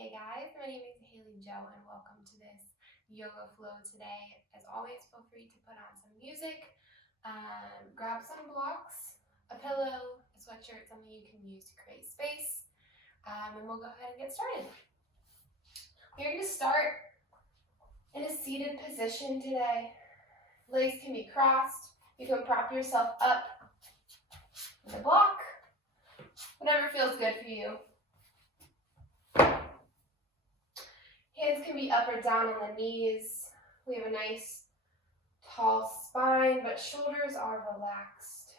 Hey guys, my name is Haley Joe and welcome to this yoga flow today. As always, feel free to put on some music, grab some blocks, a pillow, a sweatshirt, something you can use to create space, and we'll go ahead and get started. We're going to start in a seated position today. Legs can be crossed. You can prop yourself up with a block, whatever feels good for you. Hands can be up or down on the knees. We have a nice tall spine, but shoulders are relaxed.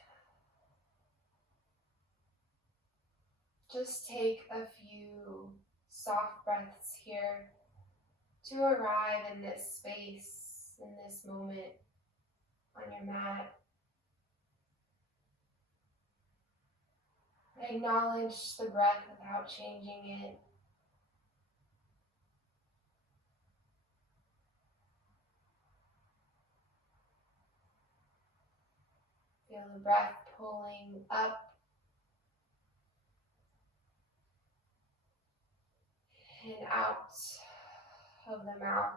Just take a few soft breaths here to arrive in this space, in this moment on your mat. Acknowledge the breath without changing it. Feel the breath pulling up and out of the mouth.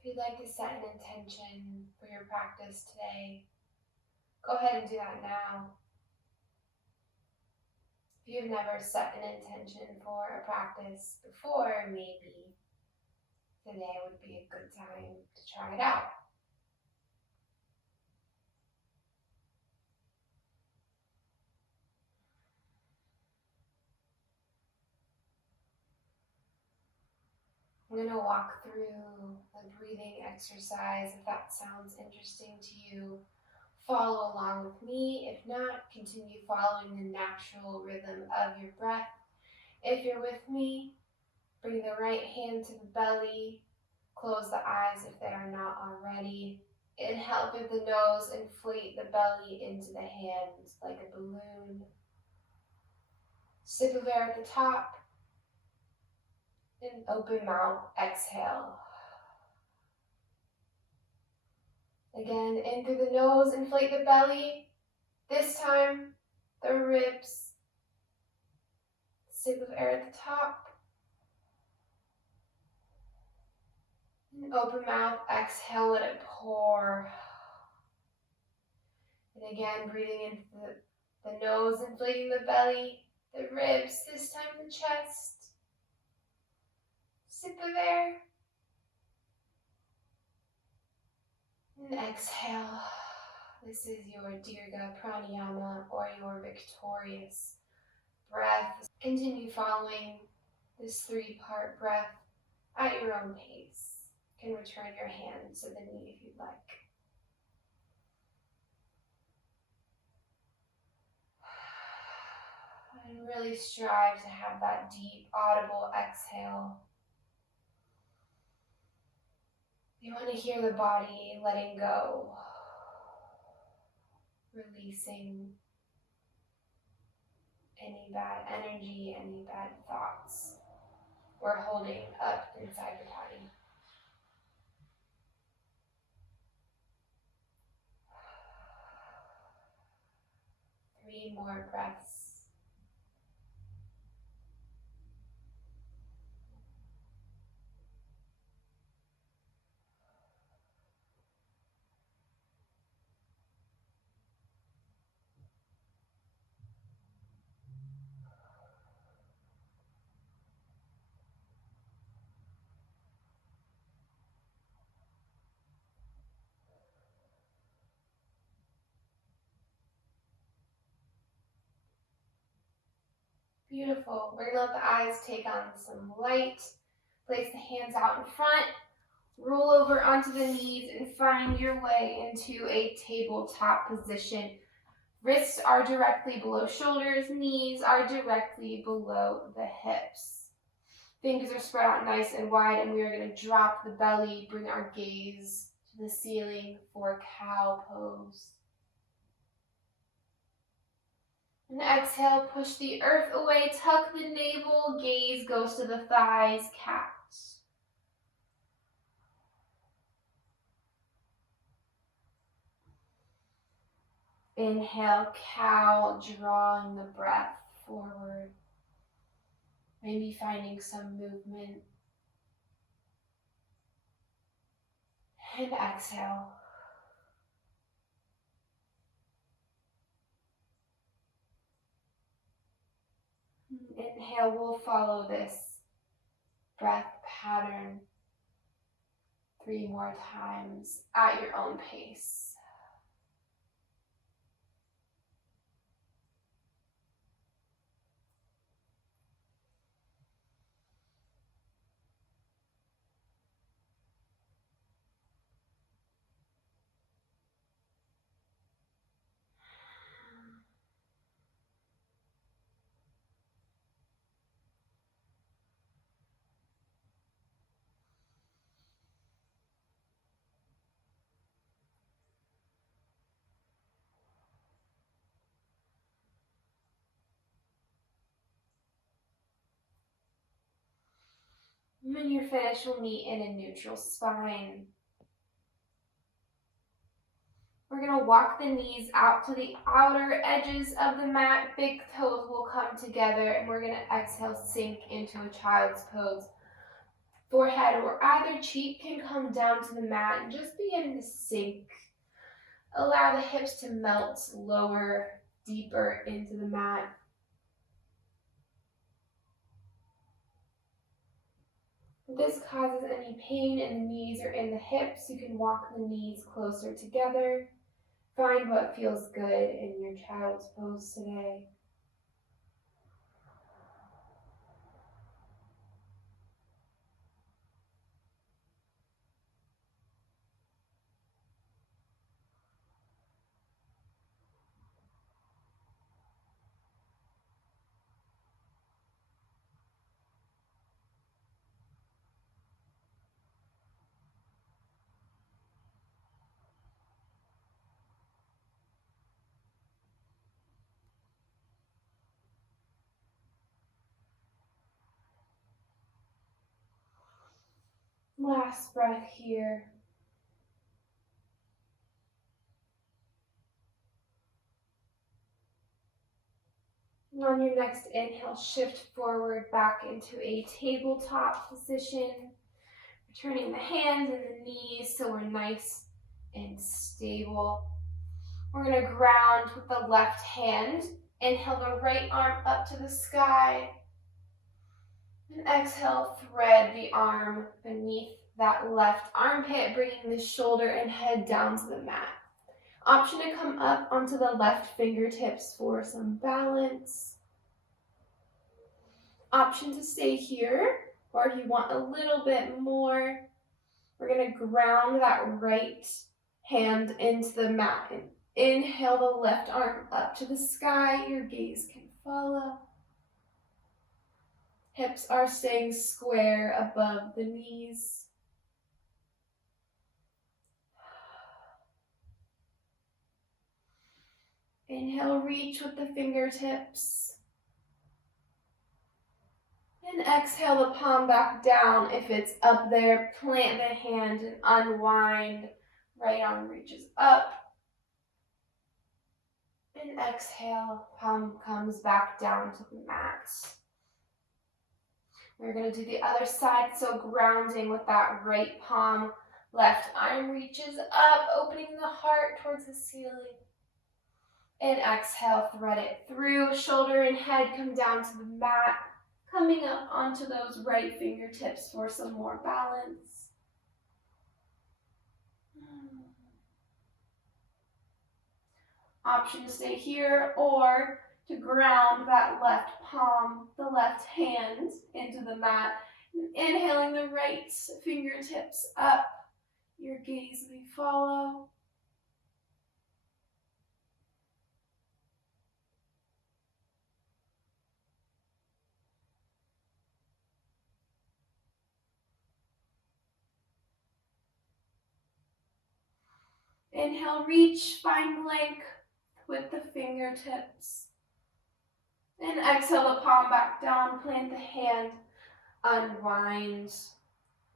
If you'd like to set an intention for your practice today, go ahead and do that now. If you've never set an intention for a practice before, maybe today would be a good time to try it out. I'm going to walk through the breathing exercise. If that sounds interesting to you, follow along with me. If not, continue following the natural rhythm of your breath. If you're with me, bring the right hand to the belly. Close the eyes if they are not already. Inhale through the nose, inflate the belly into the hands like a balloon. Sip of air at the top. And open mouth, exhale. Again, in through the nose, inflate the belly. This time, the ribs. Sip of air at the top. And open mouth, exhale, let it pour. And again, breathing into the nose, inflating the belly, the ribs, this time the chest. Sip of air. And exhale. This is your Dirga Pranayama or your victorious breath. Continue following this 3-part breath at your own pace. You can return your hands to the knee if you'd like. And really strive to have that deep, audible exhale. You want to hear the body letting go, releasing any bad energy, any bad thoughts we're holding up inside the body. Three more breaths. Beautiful. We're going to let the eyes take on some light. Place the hands out in front. Roll over onto the knees and find your way into a tabletop position. Wrists are directly below shoulders. Knees are directly below the hips. Fingers are spread out nice and wide, and we are going to drop the belly, bring our gaze to the ceiling for cow pose. And exhale, push the earth away, tuck the navel, gaze goes to the thighs, cat. Inhale, cow, drawing the breath forward. Maybe finding some movement. And exhale. Inhale, we'll follow this breath pattern 3 more times at your own pace. When you're finished, we'll meet in a neutral spine. We're going to walk the knees out to the outer edges of the mat. Big toes will come together, and we're going to exhale, sink into a child's pose. Forehead or either cheek can come down to the mat and just begin to sink. Allow the hips to melt lower, deeper into the mat. If this causes any pain in the knees or in the hips, you can walk the knees closer together. Find what feels good in your child's pose today. Last breath here. And on your next inhale, shift forward back into a tabletop position. Turning the hands and the knees so we're nice and stable. We're going to ground with the left hand. Inhale the right arm up to the sky. And exhale, thread the arm beneath that left armpit, bringing the shoulder and head down to the mat. Option to come up onto the left fingertips for some balance. Option to stay here, or if you want a little bit more, we're going to ground that right hand into the mat. And inhale the left arm up to the sky. Your gaze can follow. Hips are staying square above the knees. Inhale, reach with the fingertips. And exhale the palm back down. If it's up there, plant the hand and unwind. Right arm reaches up. And exhale, palm comes back down to the mat. We're going to do the other side, so grounding with that right palm. Left arm reaches up, opening the heart towards the ceiling. And exhale, thread it through. Shoulder and head come down to the mat, coming up onto those right fingertips for some more balance. Option to stay here or to ground that left palm, the left hand into the mat. Inhaling the right fingertips up. Your gaze may follow. Inhale, reach, find length with the fingertips. And exhale the palm back down, plant the hand, unwind.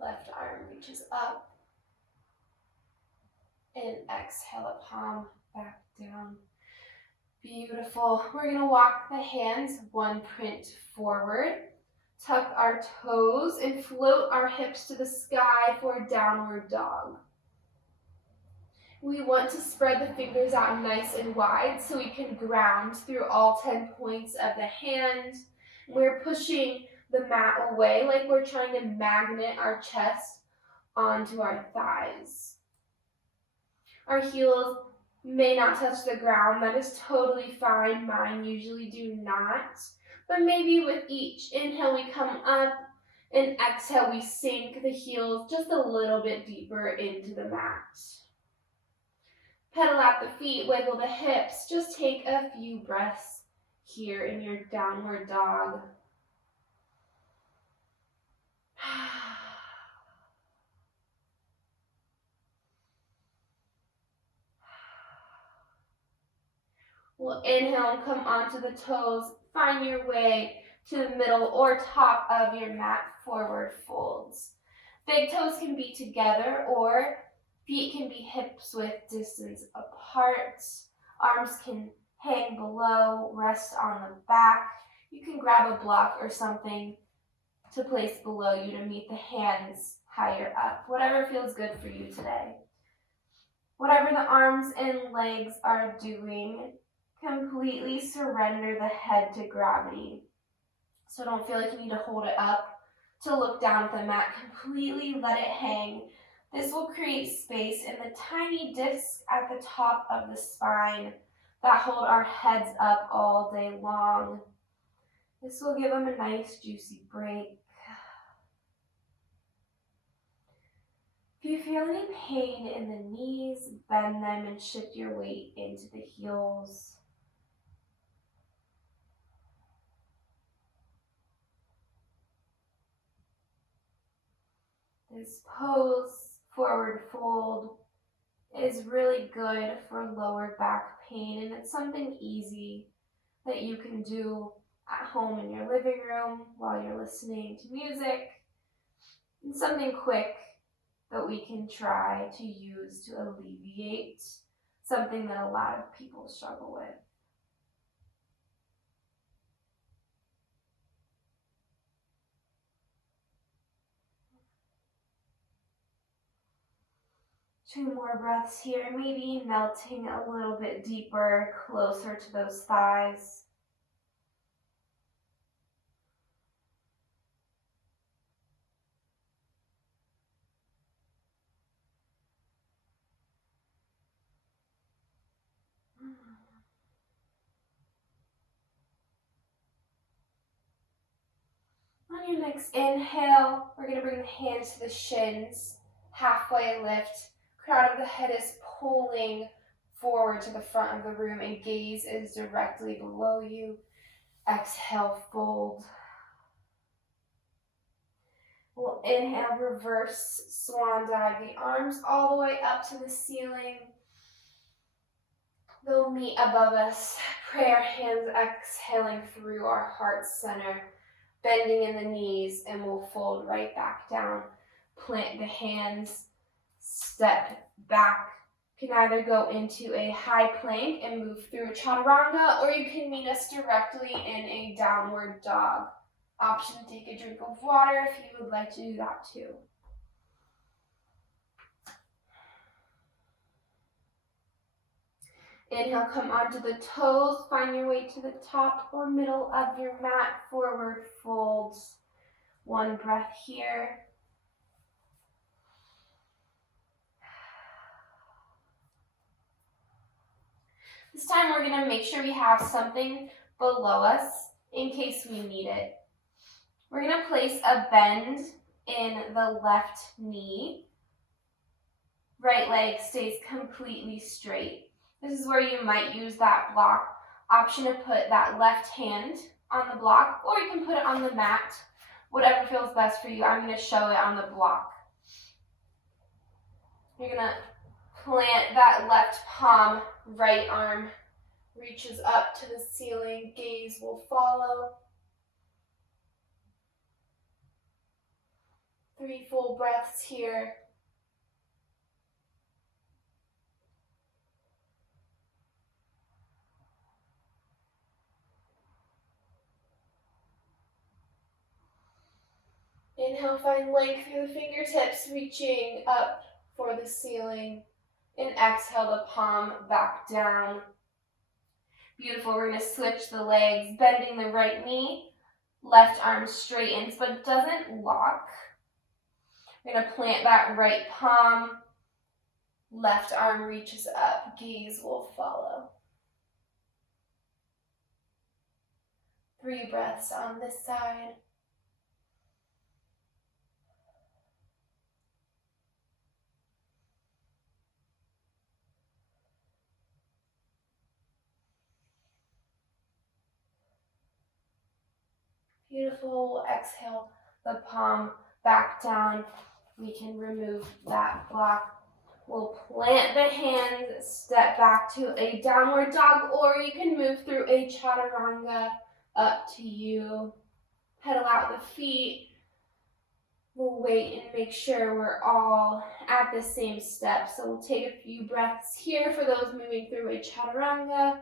Left arm reaches up. And exhale the palm back down. Beautiful. We're going to walk the hands one print forward. Tuck our toes and float our hips to the sky for downward dog. We want to spread the fingers out nice and wide so we can ground through all 10 points of the hand. We're pushing the mat away like we're trying to magnet our chest onto our thighs. Our heels may not touch the ground. That is totally fine. Mine usually do not. But maybe with each inhale we come up, and exhale we sink the heels just a little bit deeper into the mat. Pedal out the feet, wiggle the hips. Just take a few breaths here in your downward dog. We'll inhale and come onto the toes. Find your way to the middle or top of your mat, forward folds. Big toes can be together or feet can be hips width distance apart. Arms can hang below, rest on the back. You can grab a block or something to place below you to meet the hands higher up. Whatever feels good for you today. Whatever the arms and legs are doing, completely surrender the head to gravity. So don't feel like you need to hold it up to look down at the mat. Completely let it hang. This will create space in the tiny discs at the top of the spine that hold our heads up all day long. This will give them a nice juicy break. If you feel any pain in the knees, bend them and shift your weight into the heels. This pose, forward fold, is really good for lower back pain, and it's something easy that you can do at home in your living room while you're listening to music, and something quick that we can try to use to alleviate something that a lot of people struggle with. Two more breaths here, maybe melting a little bit deeper, closer to those thighs. On your next inhale, we're going to bring the hands to the shins, halfway lift. Crown of the head is pulling forward to the front of the room and gaze is directly below you. Exhale, fold. We'll inhale, reverse swan dive. The arms all the way up to the ceiling. They'll meet above us. Prayer hands exhaling through our heart center. Bending in the knees, and we'll fold right back down. Plant the hands, step back. You can either go into a high plank and move through chaturanga, or you can meet us directly in a downward dog. Option to take a drink of water if you would like to do that too. Inhale, come onto the toes, find your way to the top or middle of your mat, forward folds. One breath here. This time we're going to make sure we have something below us in case we need it. We're going to place a bend in the left knee. Right leg stays completely straight. This is where you might use that block. Option to put that left hand on the block, or you can put it on the mat. Whatever feels best for you. I'm going to show it on the block. You're going to plant that left palm, right arm reaches up to the ceiling, gaze will follow. 3 full breaths here. Inhale, find length through the fingertips, reaching up for the ceiling. And exhale the palm back down. Beautiful. We're going to switch the legs, bending the right knee, left arm straightens but doesn't lock. We're going to plant that right palm, left arm reaches up, gaze will follow. 3 breaths on this side. Beautiful. We'll exhale the palm back down. We can remove that block. We'll plant the hands, step back to a downward dog, or you can move through a chaturanga, up to you. Pedal out the feet. We'll wait and make sure we're all at the same step. So we'll take a few breaths here for those moving through a chaturanga.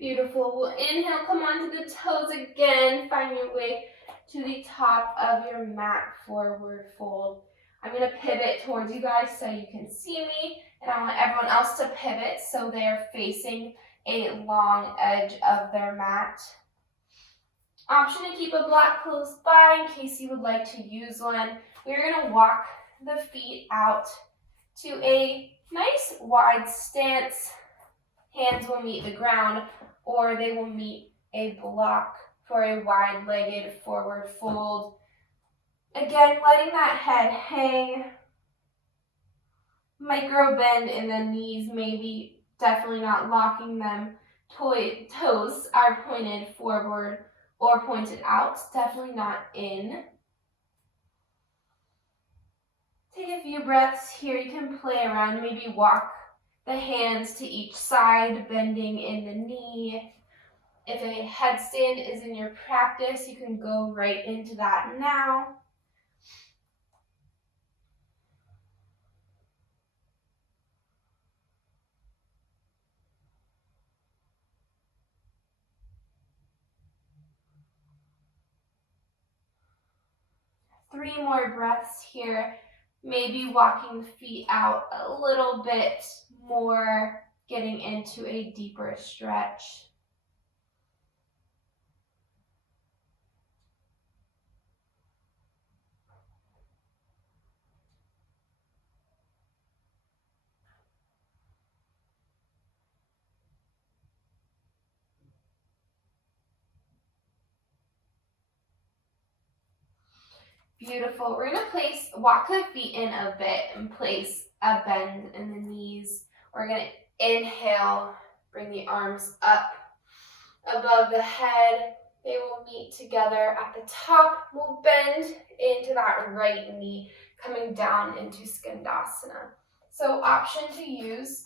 Beautiful. We'll inhale, come onto the toes again. Find your way to the top of your mat, forward fold. I'm going to pivot towards you guys so you can see me, and I want everyone else to pivot so they're facing a long edge of their mat. Option to keep a block close by in case you would like to use one. We're going to walk the feet out to a nice wide stance. Hands will meet the ground, or they will meet a block for a wide-legged forward fold. Again, letting that head hang. Micro bend in the knees, maybe definitely not locking them. Toes are pointed forward or pointed out, definitely not in. Take a few breaths here. You can play around, maybe walk the hands to each side, bending in the knee. If a headstand is in your practice, you can go right into that now. Three more breaths here. Maybe walking the feet out a little bit more, getting into a deeper stretch. Beautiful. We're going to walk the feet in a bit and place a bend in the knees. We're going to inhale, bring the arms up above the head. They will meet together at the top. We'll bend into that right knee, coming down into Skandasana. So option to use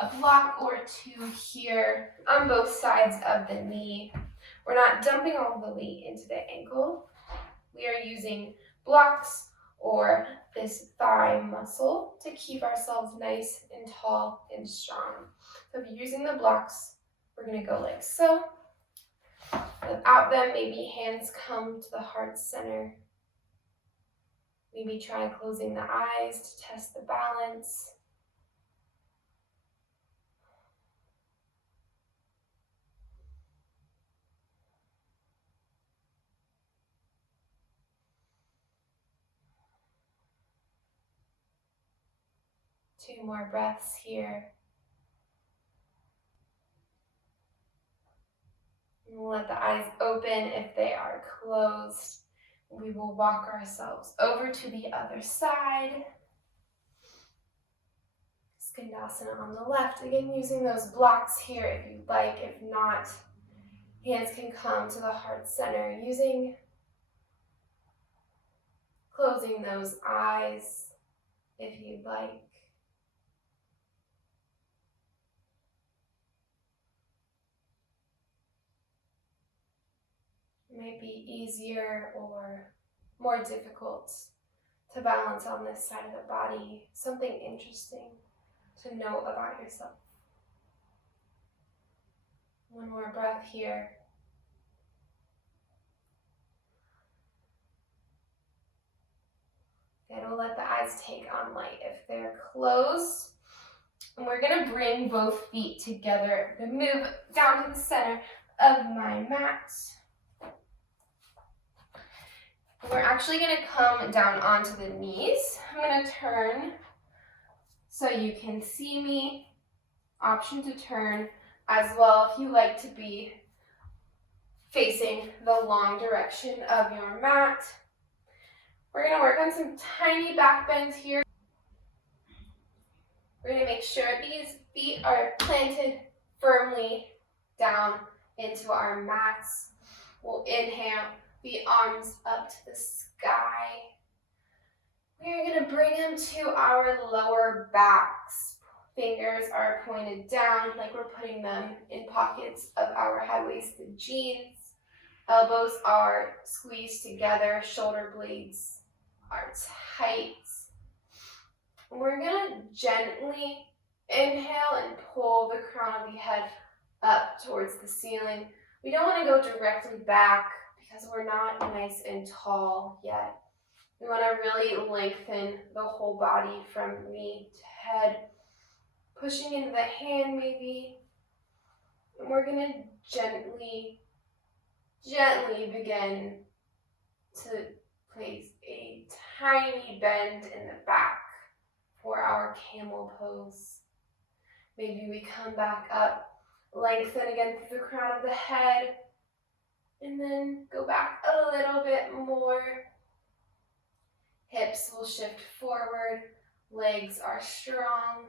a block or two here on both sides of the knee. We're not dumping all the weight into the ankle. We are using blocks or this thigh muscle to keep ourselves nice and tall and strong. So if you're using the blocks, we're going to go like so. Without them, maybe hands come to the heart center. Maybe try closing the eyes to test the balance. Two more breaths here. And we'll let the eyes open if they are closed. We will walk ourselves over to the other side. Skandasana on the left. Again, using those blocks here if you'd like. If not, hands can come to the heart center. Closing those eyes if you'd like. It might be easier or more difficult to balance on this side of the body, something interesting to know about yourself. One more breath here. Good, we'll let the eyes take on light if they're closed. And we're gonna bring both feet together. I'm gonna move down to the center of my mat. We're actually gonna come down onto the knees. I'm gonna turn so you can see me. Option to turn as well if you like to be facing the long direction of your mat. We're gonna work on some tiny back bends here. We're gonna make sure these feet are planted firmly down into our mats. We'll inhale, the arms up to the sky. We're gonna bring them to our lower backs. Fingers are pointed down like we're putting them in pockets of our high-waisted jeans. Elbows are squeezed together, shoulder blades are tight. We're gonna gently inhale and pull the crown of the head up towards the ceiling. We don't want to go directly back because we're not nice and tall yet. We want to really lengthen the whole body from knee to head, pushing into the hand maybe. And we're going to gently begin to place a tiny bend in the back for our camel pose. Maybe we come back up, lengthen again through the crown of the head, and then go back a little bit more. Hips will shift forward, legs are strong.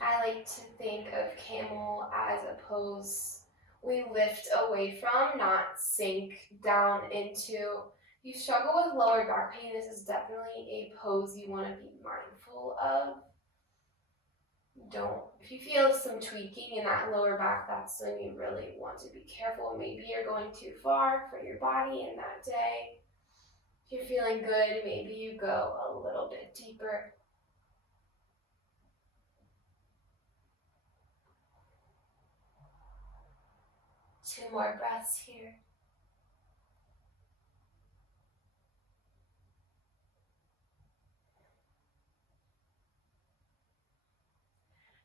I like to think of camel as a pose we lift away from, not sink down into. If you struggle with lower back pain, this is definitely a pose you want to be mindful of. If you feel some tweaking in that lower back, that's when you really want to be careful. Maybe you're going too far for your body in that day. If you're feeling good, maybe you go a little bit deeper. Two more breaths here.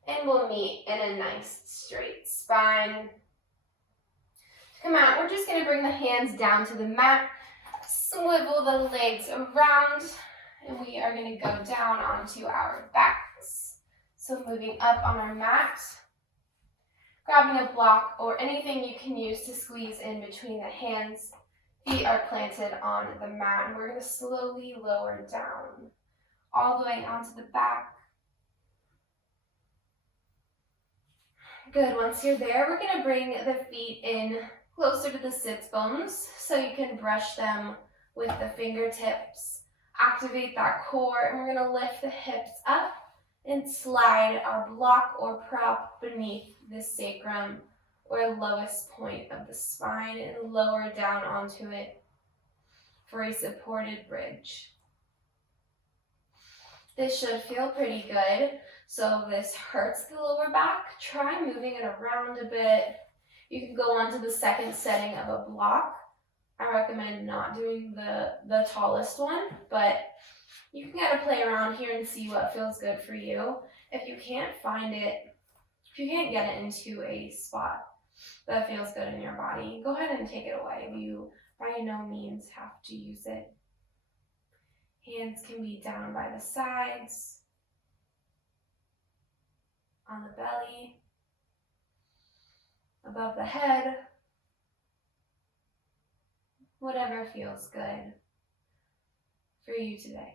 And we'll meet in a nice straight spine. To come out, we're just gonna bring the hands down to the mat, swivel the legs around, and we are gonna go down onto our backs. So moving up on our mat, grabbing a block or anything you can use to squeeze in between the hands. Feet are planted on the mat, and we're gonna slowly lower down, all the way onto the back. Good, once you're there, we're gonna bring the feet in closer to the sits bones so you can brush them with the fingertips. Activate that core, and we're gonna lift the hips up and slide our block or prop beneath the sacrum or lowest point of the spine and lower down onto it for a supported bridge. This should feel pretty good. So if this hurts the lower back, try moving it around a bit. You can go on to the second setting of a block. I recommend not doing the tallest one, but you can kind of play around here and see what feels good for you. If you can't find it, if you can't get it into a spot that feels good in your body, go ahead and take it away. You by no means have to use it. Hands can be down by the sides, on the belly, above the head, whatever feels good for you today.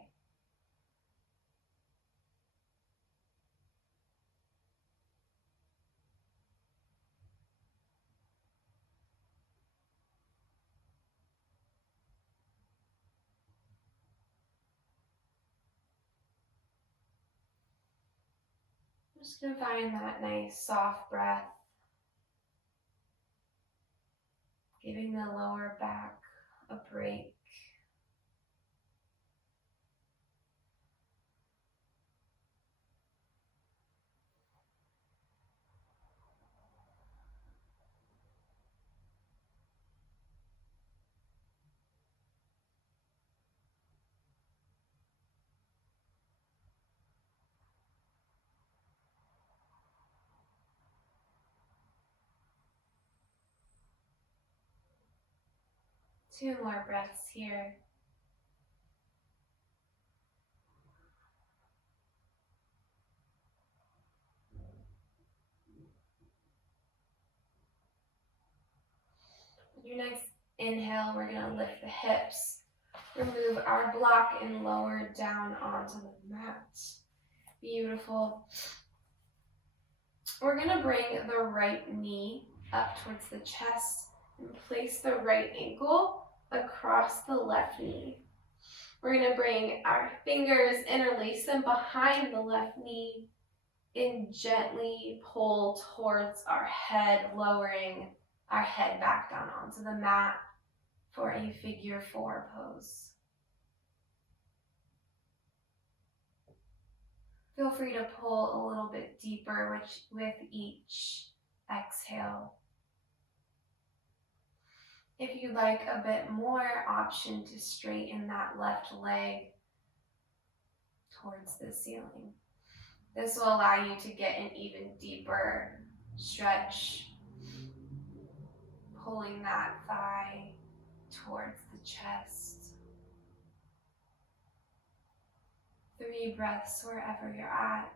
I'm just going to find that nice soft breath giving the lower back a break. Two more breaths here. Your next inhale, we're going to lift the hips. Remove our block and lower down onto the mat. Beautiful. We're going to bring the right knee up towards the chest and place the right ankle across the left knee. We're going to bring our fingers, interlace them behind the left knee, and gently pull towards our head, lowering our head back down onto the mat for a figure four pose. Feel free to pull a little bit deeper with each exhale. If you'd like a bit more option to straighten that left leg towards the ceiling. This will allow you to get an even deeper stretch, pulling that thigh towards the chest. 3 breaths wherever you're at.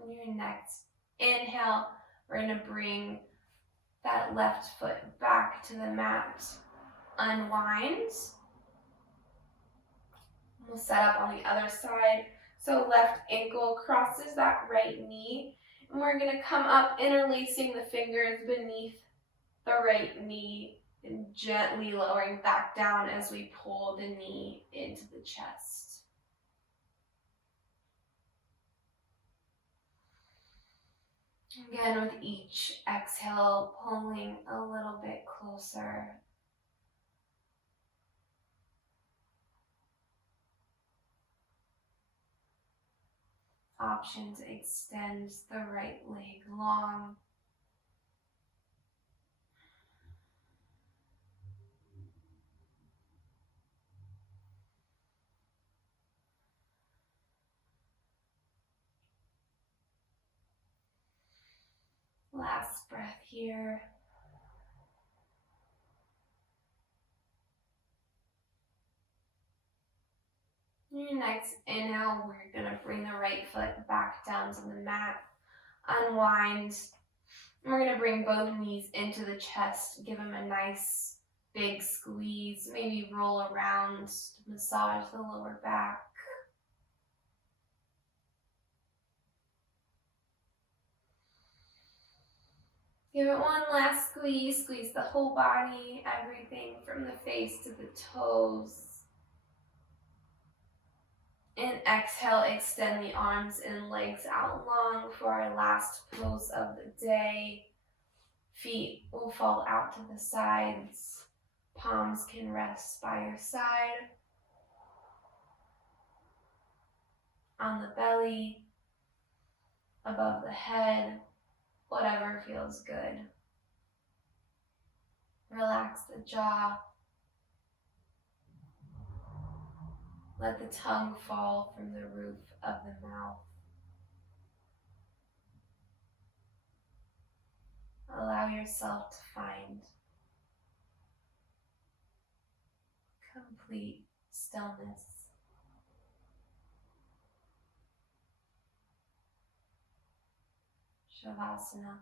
On your next inhale, we're going to bring that left foot back to the mat. Unwind. We'll set up on the other side. So left ankle crosses that right knee. And we're going to come up, interlacing the fingers beneath the right knee and gently lowering back down as we pull the knee into the chest. Again, with each exhale, pulling a little bit closer. Option to extend the right leg long. Last breath here. Your next inhale, we're going to bring the right foot back down to the mat. Unwind. We're going to bring both knees into the chest. Give them a nice big squeeze. Maybe roll around to massage the lower back. Give it one last squeeze. Squeeze the whole body, everything from the face to the toes. And exhale, extend the arms and legs out long for our last pose of the day. Feet will fall out to the sides. Palms can rest by your side. On the belly, above the head, whatever feels good. Relax the jaw. Let the tongue fall from the roof of the mouth. Allow yourself to find complete stillness. Shavasana.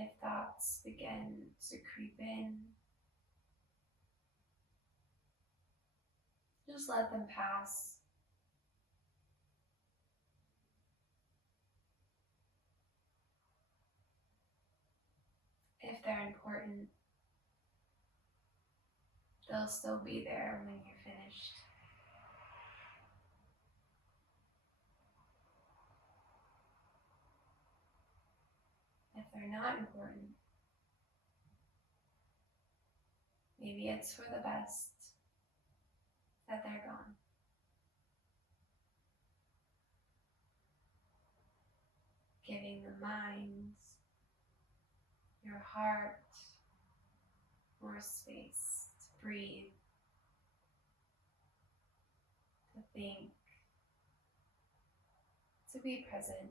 If thoughts begin to creep in, just let them pass. if they're important, they'll still be there when you're finished. If they're not important, maybe it's for the best that they're gone. Giving the mind, your heart, more space to breathe, to think, to be present.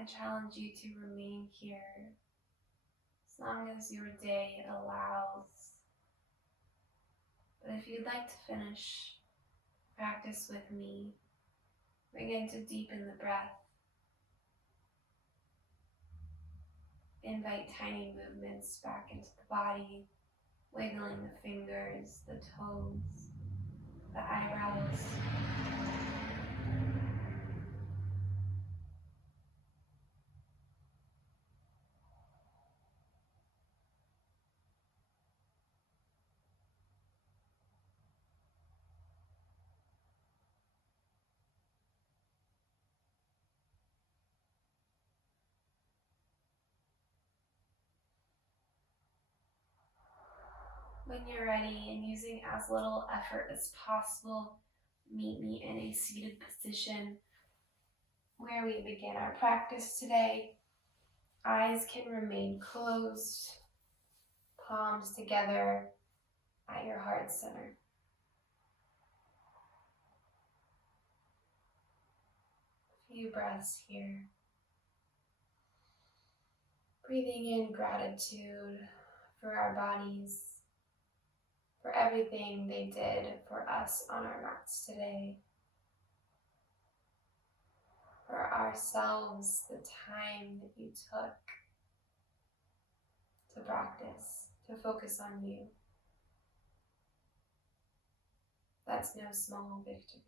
I challenge you to remain here as long as your day allows. But if you'd like to finish practice with me, begin to deepen the breath. Invite tiny movements back into the body, wiggling the fingers, the toes, the eyebrows. When you're ready and using as little effort as possible, meet me in a seated position where we begin our practice today. Eyes can remain closed, palms together at your heart center. A few breaths here. Breathing in gratitude for our bodies, for everything they did for us on our mats today. For ourselves, the time that you took to practice, to focus on you. That's no small victory.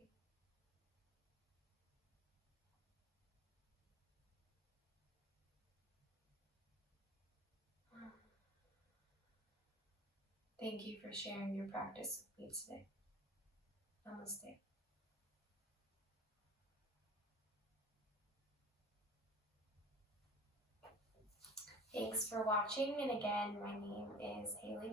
Thank you for sharing your practice with me today. Namaste. Thanks for watching, and again, my name is Halie.